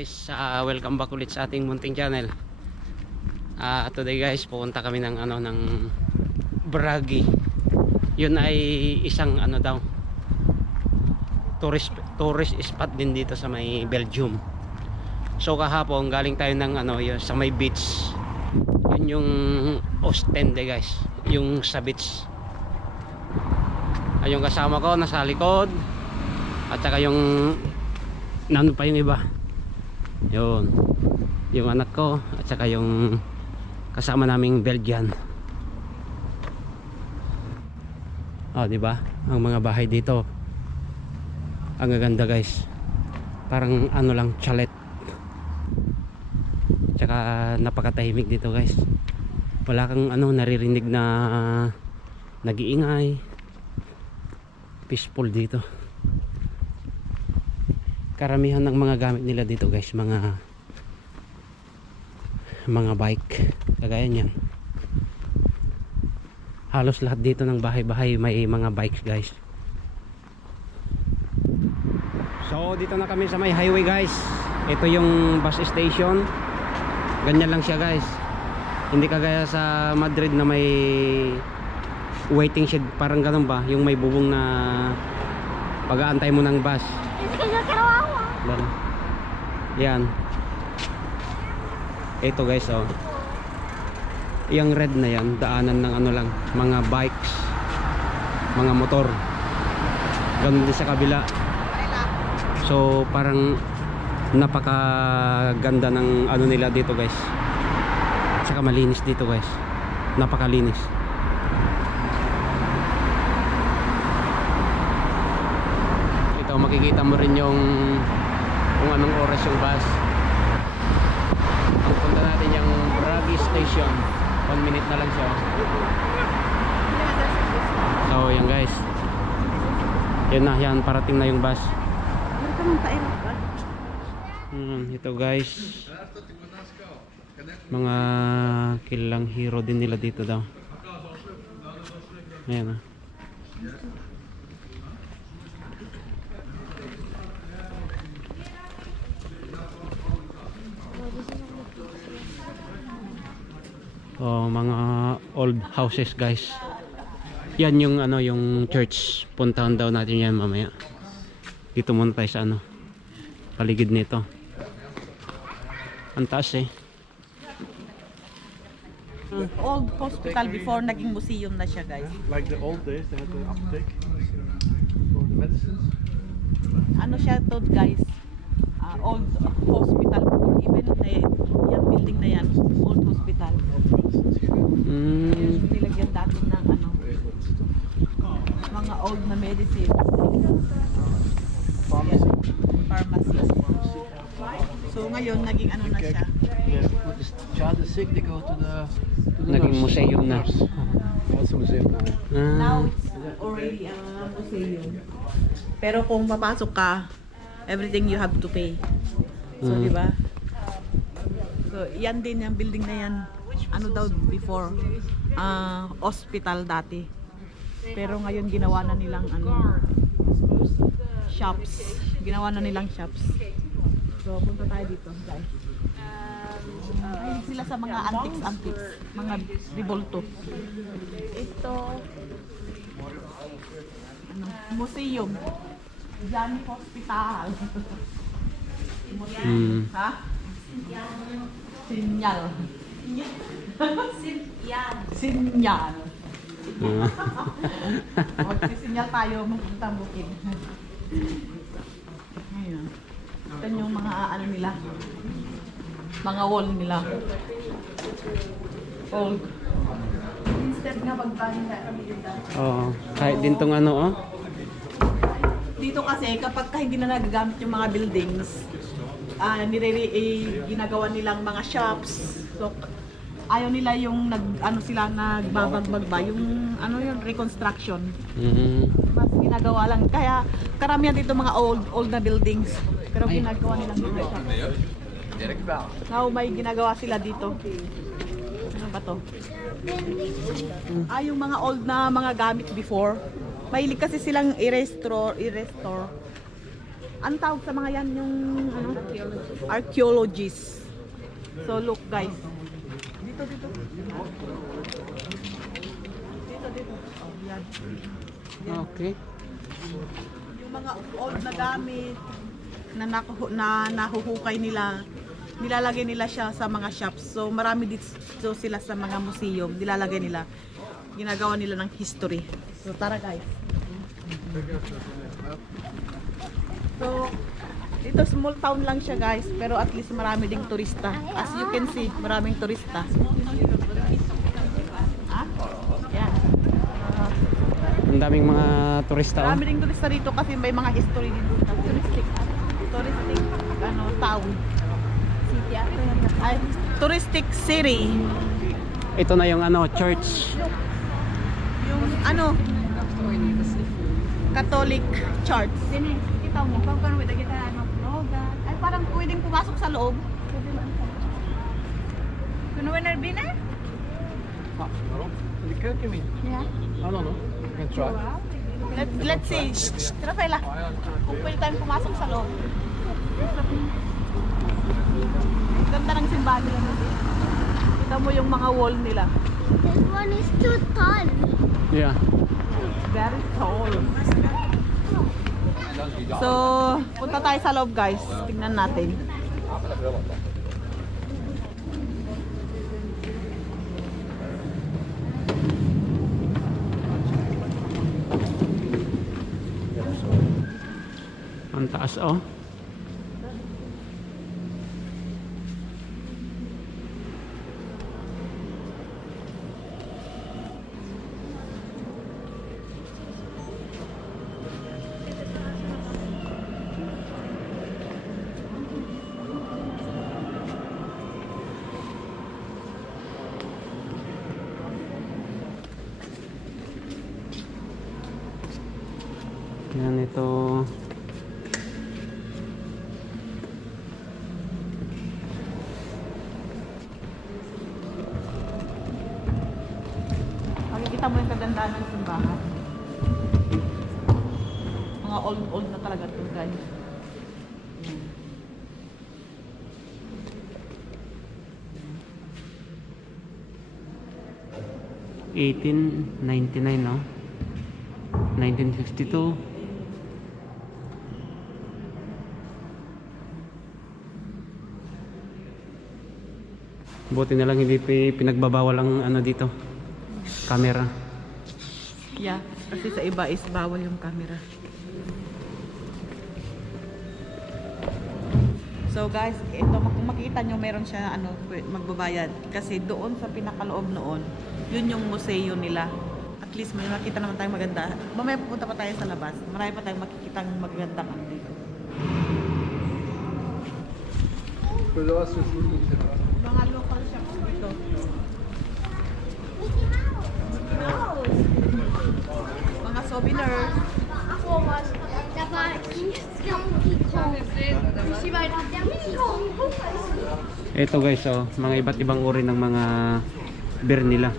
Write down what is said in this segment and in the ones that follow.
guys, welcome back ulit sa ating munting channel. Today guys, pupunta kami ng Bragi. Yun ay isang daw tourist spot din dito sa may Belgium. So kahapon galing tayo ng sa may beach. Yun yung Ostende guys, yung sa beach. Yung kasama ko nasa likod, at saka yung nandun pa yung iba, yun yung anak ko, at saka yung kasama naming Belgian. Di ba? Ang mga bahay dito ang gaganda guys, parang lang, chalet. Tsaka napakatahimik dito guys, wala kang naririnig na nag-iingay. Peaceful dito. Karamihan ng mga gamit nila dito guys, mga bike, kagaya niyan. Halos lahat dito ng bahay-bahay may mga bikes guys. So dito na kami sa may highway guys. Ito yung bus station. Ganyan lang siya guys, hindi kagaya sa Madrid na may waiting shed, parang ganun ba, yung may bubong na pag-aantay mo ng bus. Yan. Ito guys, yung red na yan, daanan ng lang, mga bikes, mga motor. Ganun din sa kabila. So parang napakaganda ng nila dito guys. At saka malinis dito guys, napakalinis. Ito makikita mo rin yung kung anong oras yung bus. Punta natin yung Bragi station, 1 minute na lang siya. So yan guys, yan na, yan parating na yung bus. Ito guys, mga kilalang hero din nila dito daw. Ayan mga old houses guys. Yan yung yung church. Puntahan daw natin yan mamaya. Dito muna tayo sa paligid nito. Ang taas Old hospital before naging museum na siya guys. Like the old days, they had the uptake for the medicines. Siya to guys, old hospital before, even yung building na yan, old hospital. Nilagyan dati ng mga old na medicine. Pharmacy. So ngayon naging na siya. Yeah, when the child is sick, they go to the naging museum na. That's a museum now. Now it's already a museum. Pero kung papasok ka, everything you have to pay. So di ba? So yan din yung building na yan. Daw before hospital dati. Pero ngayon ginawa na nilang shops. Ginawa na nilang shops. So punta tayo dito, guys. Mahilig sila sa mga antiques, mga revolto. Ito museum. Johnny Hospital. Ha? Sinyal. Sinyal. Magsisinyal tayo, magpunta bukid. Ngayon. Ito yung mga nila. Mga wall nila. Old. Instead nga pagbahin na kami dito. Kahit din tong Dito kasi kapag hindi na nagagamit yung mga buildings, ginagawa nilang mga shops. So ayaw nila yung sila nagbabagbag ba yung yung reconstruction. Mas ginagawa lang, kaya karamihan dito mga old na buildings, pero ginagawa nilang mga shops. Now may ginagawa sila dito. Ano ba to? Yung mga old na mga gamit before, mahilig kasi silang i-restore. Ang tawag sa mga yan yung ano, archaeologists. So look guys. Dito. Dito. Oh, yan. Okay. Yung mga old na gamit na nahuhukay nila, nilalagay nila siya sa mga shops. So marami dito sila sa mga museum, nilalagay nila. Ginagawa nila ng history. So tara guys. So dito small town lang siya guys, pero at least marami ding turista. As you can see, maraming turista. Ah? Yan. Ang daming mga turista. Marami ding turista dito kasi may mga history dito. Touristic ano, town. City ay, touristic city. Ito na yung ano, church. Yung ano, Catholic Church. Kita mo, kung may kita ano, ay parang pwedeng pumasok sa loob. Kuno winner bina? You can't give me. Yeah. I don't know. You can try. Let's see. Rafaela, kung pwede tayong pumasok sa loob. Ganda ng simbahan nila. Kita mo yung mga wall nila. This one is too tall. Yeah. Very tall. So, punta tayo sa loob guys. Tingnan natin. Ang taas oh. Yan ito. Makikita mo yung kagandahan ng simbahan. Mga old na talaga ito guys. 1899 no? 1952. Buti na lang hindi pinagbabawal ang ano dito, camera. Yeah, kasi sa iba is bawal yung camera. So guys, ito kung makita nyo meron siya ano magbabayad kasi doon sa pinakaloob noon, yun yung museo nila. At least may makita naman tayong maganda. Mamaya pupunta pa tayo sa labas. Marami pa tayong makikitang magandang ano dito. Mga local shops dito. Mga souvenirs. Ito guys oh, mga iba't ibang uri ng mga beer nila.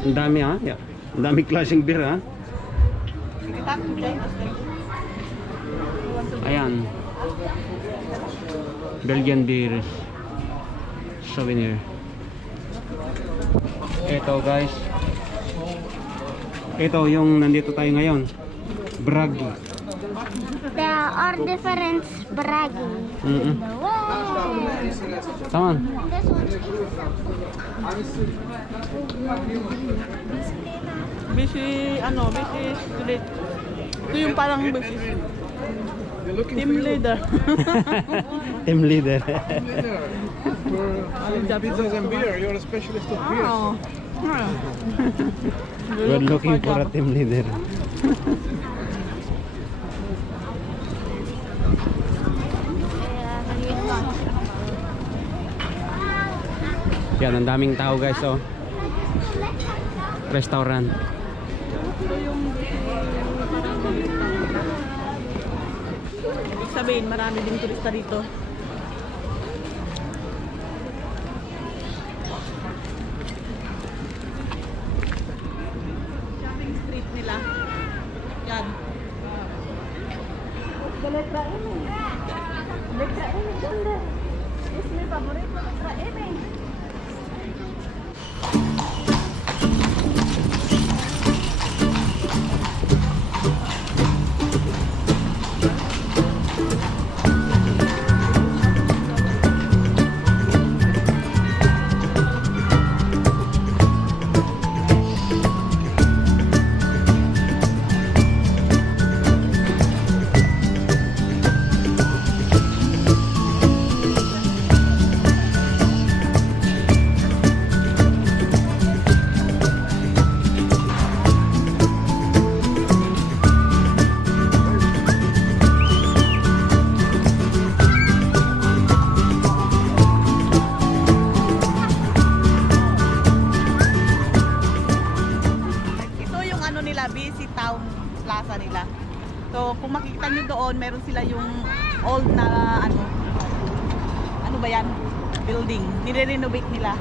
Ang dami ha? Yeah. Ang dami klaseng beer ha? Ayan. Belgian beer. Souvenir. Ito guys. Ito yung nandito tayo ngayon. Bragg. There are different bragging. Wow. Tama. This one is Busy, ano, busy student. Ito yung parang busy. Team leader. Team leader. Pizzas and beer. You're a specialist of beer. Oh. We're looking for a team leader. Yan, ang daming tao guys oh. Restaurant. Ibig sabihin, marami din turista dito. Shopping street nila. letra M. Letra M, ganda. It's my favorite letra M. Ito yung ano nila, BC Town Plaza nila. So kung makikita nyo doon, meron sila yung old na ano ba yan? Building. Nire-renovate nila.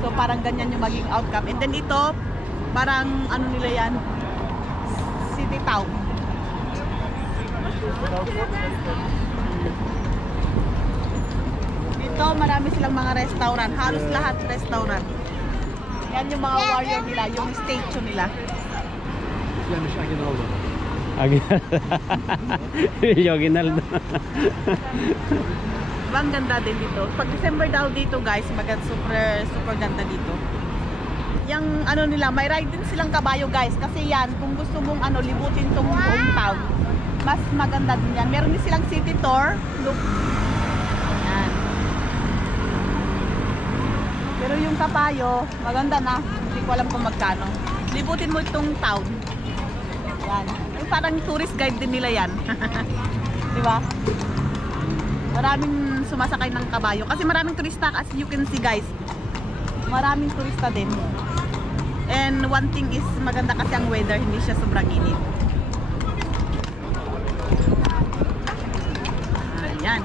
So parang ganyan yung maging outcome. And then ito, parang ano nila yan? City Town. Dito marami silang mga restaurant. Halos lahat restaurant. Yan yung mga warrior nila, yung statue nila. Flemish Aguinaldo. Yoginaldo. Diba ang ganda din dito? Pag December daw dito guys, super ganda dito. Yung ano nila, may ride din silang kabayo guys. Kasi yan, kung gusto mong libutin tong buong town, mas maganda din yan. Meron din silang city tour. Look. Yan. Pero yung kabayo, maganda na. Hindi ko alam kung magkano. Libutin mo itong town. Yan. Yung parang tourist guide din nila yan. Di ba? Maraming sumasakay ng kabayo. Kasi maraming turista, as you can see guys. Maraming turista din. And one thing is, maganda kasi ang weather, hindi siya sobrang init. Ayan.